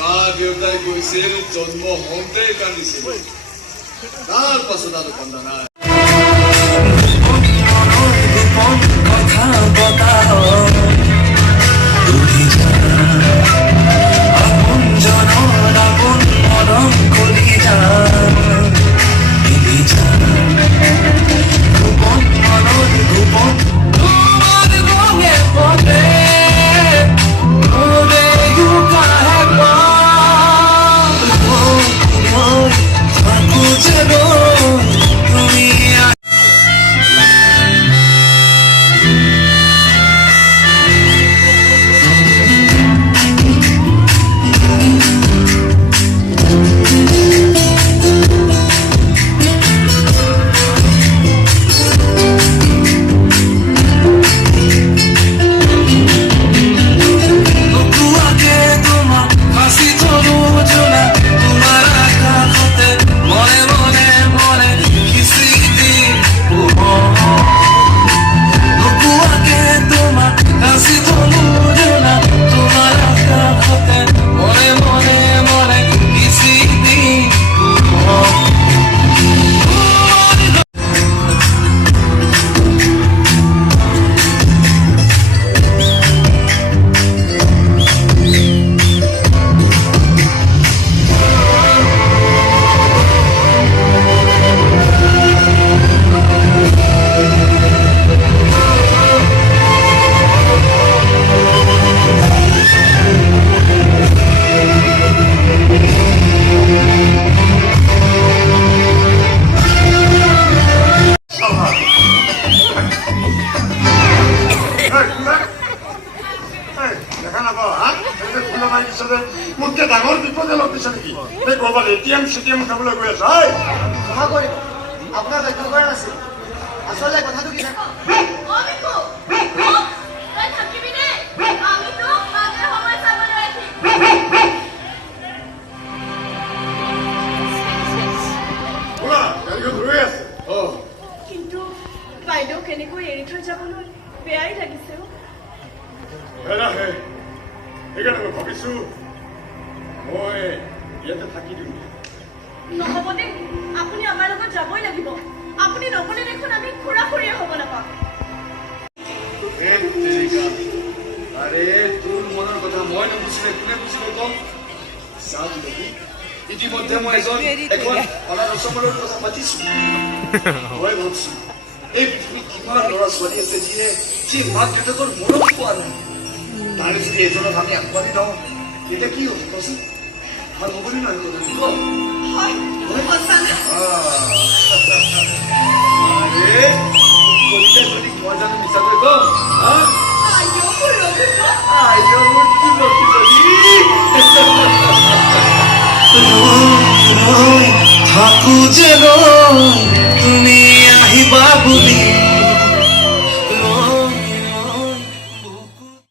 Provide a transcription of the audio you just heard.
মা দেউতাই কৈছিল জন্ম হওঁতেই কান্দিছিল তাৰ পাছত আৰু কান্দা নাই কথা বতা আপন জনৰ আপন মৰম কৰি যা গোপন মনৰ গোপন তোমাৰ ৰঙে পদে মোতকে ডাঙৰ বিপদে লগ দিছে নেকি এই ক'ৰবাত এটিএম চিটিএম খাবলৈ গৈ আছ ক্ষমা কৰিব আপোনাৰ লক্ষ্য কৰা নাছিল আচলতে কথাটো কি জানো কিন্তু বাইদেউ কেনেকৈ এৰি থৈ যাবলৈ বেয়াই লাগিছে সেইকাৰণে মই ভাবিছো মই ইয়াতে থাকি দিম নহ'ব দে আপুনি আমাৰ লগত যাবই লাগিব আপুনি নগ'লে দেখোন আমি খুৰা খুৰীয়ে হ'ব নাপাম আৰে তোৰ মনৰ কথা মই নুবুজিলে কোনে বুজিব কম ইতিমধ্যে মই এখন ৰসমলৰ কথা পাতিছো মই ভাবছো এই পৃথিৱীত কিমান ল'ৰা ছোৱালী আছে যিয়ে মাক দেউতাকৰ মৰম পোৱা নাই তাৰে যদি এজনক আমি আগবাঢ়ি লওঁ তেতিয়া কি হ'ব কচোন ভাল হ'বনি নহয় কবিতা যদি মই জানো মিছাকৈ কম থাকো যে তুমি আহিবা বুলি